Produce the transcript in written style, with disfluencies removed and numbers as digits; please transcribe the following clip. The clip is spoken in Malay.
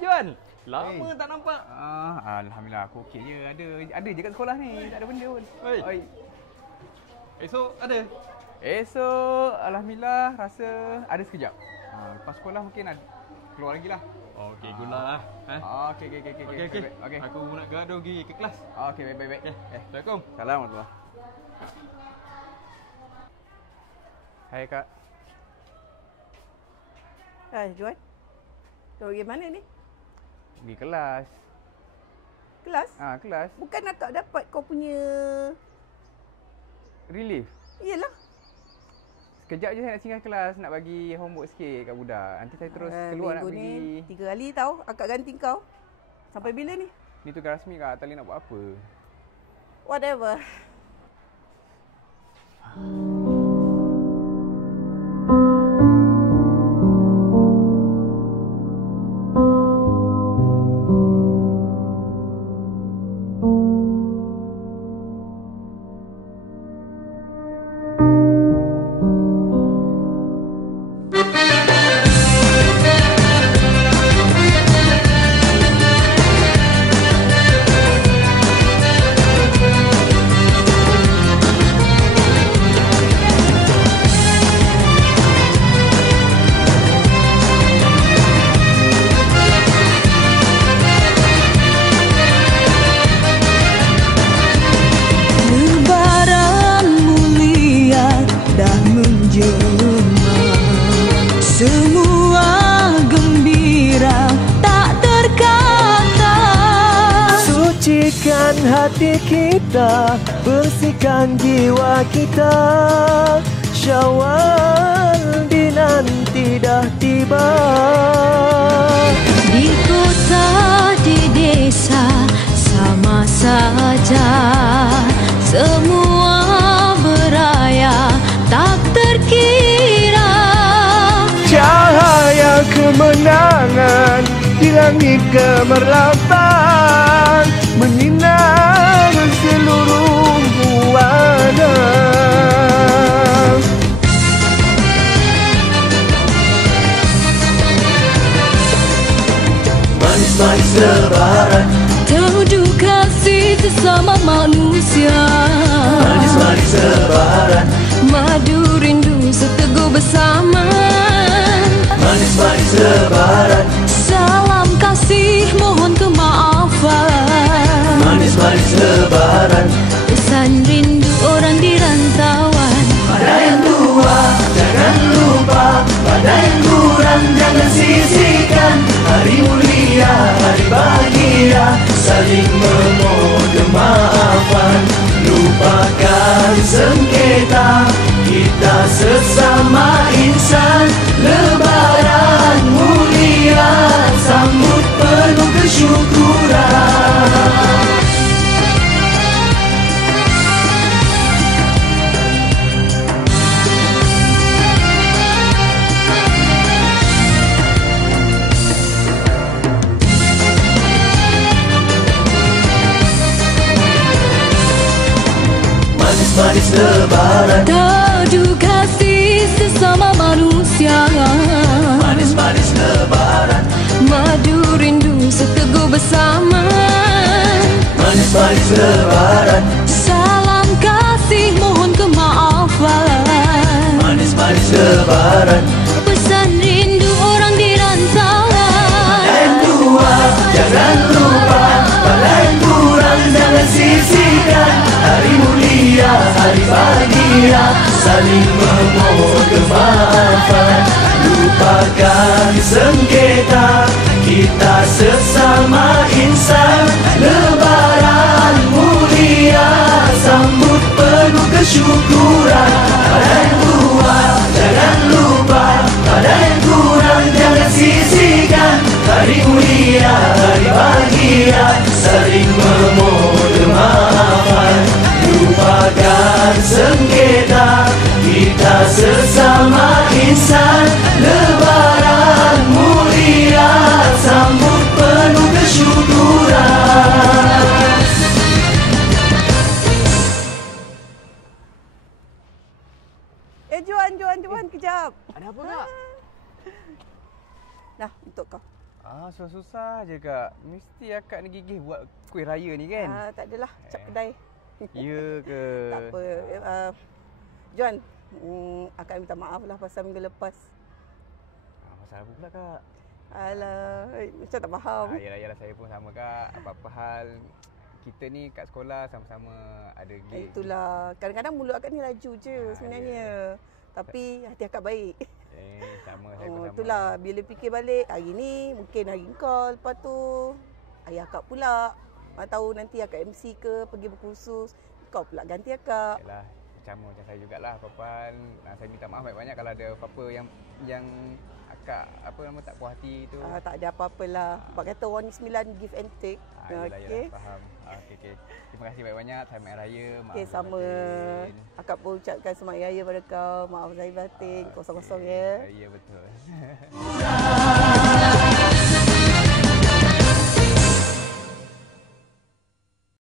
Juan. Lama tak nampak. Alhamdulillah aku okey je. Ada je kat sekolah ni. Tak ada benda pun. Oi. Esok ada? Esok alhamdulillah rasa ada sekejap. Lepas sekolah mungkin ada keluar lagi lah. Okey, gunalah. Okey. Aku nak gaduh pergi ke kelas. Okey, baik. Assalamualaikum. Salam warahmatullahi. Hai Kak. Hai Juan. Kau pergi mana ni? Pergi kelas. Kelas? Kelas. Bukan akak dapat kau punya... Relief. Iyalah. Sekejap je saya nak tinggal kelas, nak bagi homework sikit kat budak. Nanti saya terus keluar nak minggu pergi. ni 3 kali tau akak ganti kau. Sampai bila ni? Ni tugas rasmi Kak, tak boleh nak buat apa. Whatever. Hati kita, bersihkan jiwa kita. Syawal dinanti dah tiba. Di kota, di desa, sama saja. Semua beraya, tak terkira. Cahaya kemenangan di langit gemerlapan, menyinar seluruh buana. Manis-manis lebaran, Taudu kasih sesama manusia. manis-manis lebaran, Madu rindu seteguh bersama. manis-manis lebaran, Salam kasih mohon kemaafan. manis-manis lebaran. Pesan rindu orang di rantauan. Pada yang tua jangan lupa, pada yang kurang jangan sisihkan. Hari mulia, hari bahagia, saling memohon maafan. Lupakan sengketa, kita sesama insan. Lebaran mulia, sambut penuh kesyukuran. Manis lebaran, Taudu kasih sesama manusia. manis-manis lebaran, Madu rindu seteguh bersama. manis-manis lebaran, Salam kasih mohon kemaafan. manis-manis lebaran. Pesan rindu orang di rantauan. Yang tua jangan lupa, pada yang kurang jangan sisihkan. Hari mulia, hari bahagia, saling memohon kemaafan. Lupakan sengketa, kita sesama insan. Lebaran mulia, sambut penuh kesyukuran. Pada yang tua jangan lupa, pada yang kurang jangan sisihkan. Hari mulia, hari bahagia, saling memohon kemaafan. Lupakan sengketa, kita sesama insan. Lebaran mulia, sambut penuh kesyukuran. Juan, kejap. Ada apa Kak? Nah, untuk kau. Susah-susah je Kak. Mesti akak ni gigih buat kuih raya ni kan? Tak adalah, cap kedai. Ya ke? Tak apa. John, akak minta maaf lah pasal minggu lepas. Masalah apa pula Kak? Alah, macam tak faham. Yalah saya pun sama Kak. Apa-apa hal kita ni kat sekolah sama-sama ada gig. Itulah, kadang-kadang mulut akak ni laju je sebenarnya. Tapi hati akak baik. Sama saya pun sama. Itulah, bila fikir balik, hari ni mungkin hari kau, lepas tu ayah akak pula. Mana tahu nanti akak MC ke, pergi berkursus, kau pula ganti akak. Yalah, sama macam saya jugalah apa-apa hal. Saya minta maaf banyak-banyak kalau ada apa-apa yang akak tak puas hati tu. Tak ada apa-apalah. Sebab kata orang ni 9 give and take. Yalah, faham. Okey. Terima kasih banyak-banyak. Selamat Hari Raya. Maaf Okey, sama. batin. Akak pun ucapkan selamat Hari Raya pada kau. Maaf zahir batin. Kosong-kosong ya. Ya, betul.